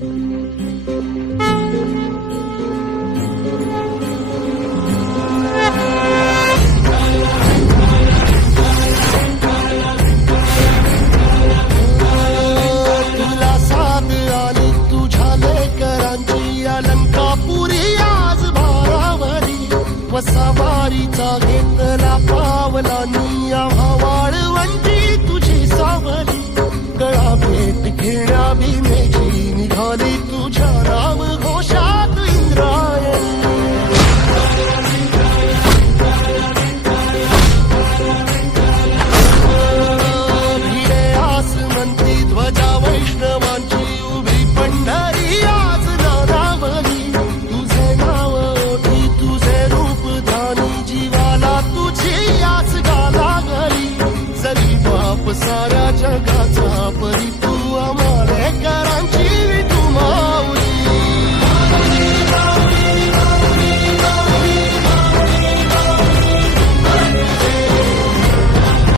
तुला साथ आली तुझ्या लेकरांची अलंकापुरी आज भारावरी वसावारीचा घेतला पावलांनी आम्हा वाळवंटी तुझी सावली गळा भेट घेण्या भीमेची निघाली